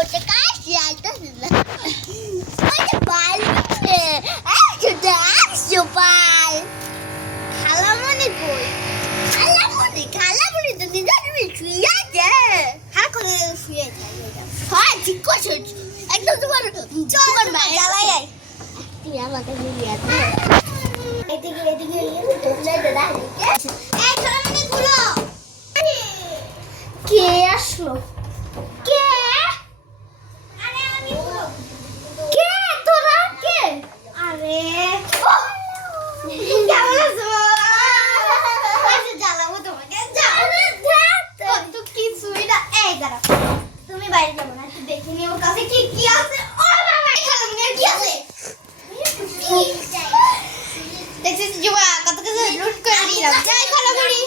ওটা কাশি আইতাছে না ওটা পাল একশো পাল খালামণি কই খালামণি তো নিজে শুয়ে আছে হ্যাঁ করে শুয়ে থাকে হ্যাঁ ঠিক করছো একদম তোমার মায়ের জ্বালাই তুই আমাকে নিয়ে আছে এদিকে দাদা এই খালামণি গুলো কে আসলো কে আরে আমি কে তোরা কে আরে কেমন আছো আচ্ছা জ্বালাবো তোমাকে তো কিছুই না এই দাঁড়া তুমি বাইরে যাবো না একটু দেখে নিও ওর কাছে কি কি আছে ও বাবা এখানে কি আছে দেখছিস জুয়া কত কিছু লুট করে দিলাম যাই খালা বুড়ি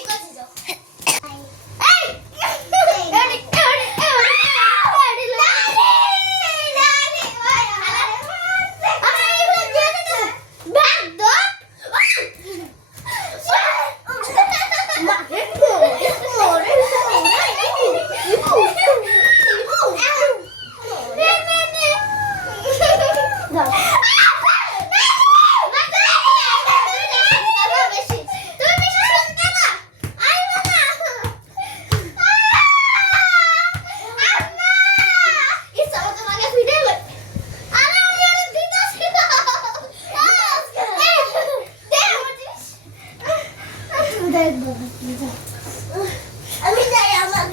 আমি যাই আমার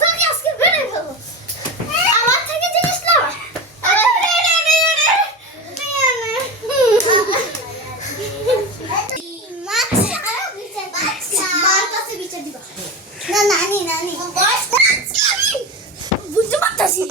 তোকে আজকে বেরে ফেলবো আমার থেকে জিনিস না না নানি নানি বুঝতে পারতাছি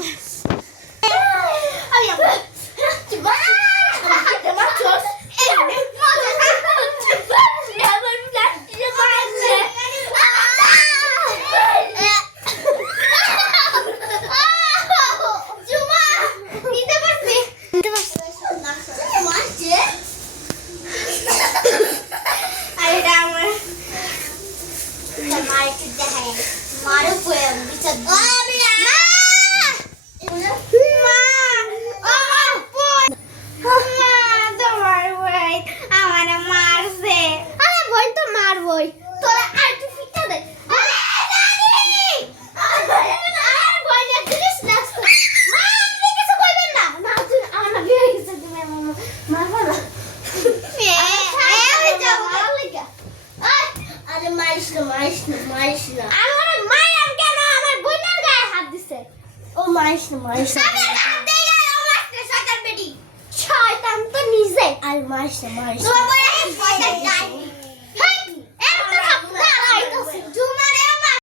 মারিস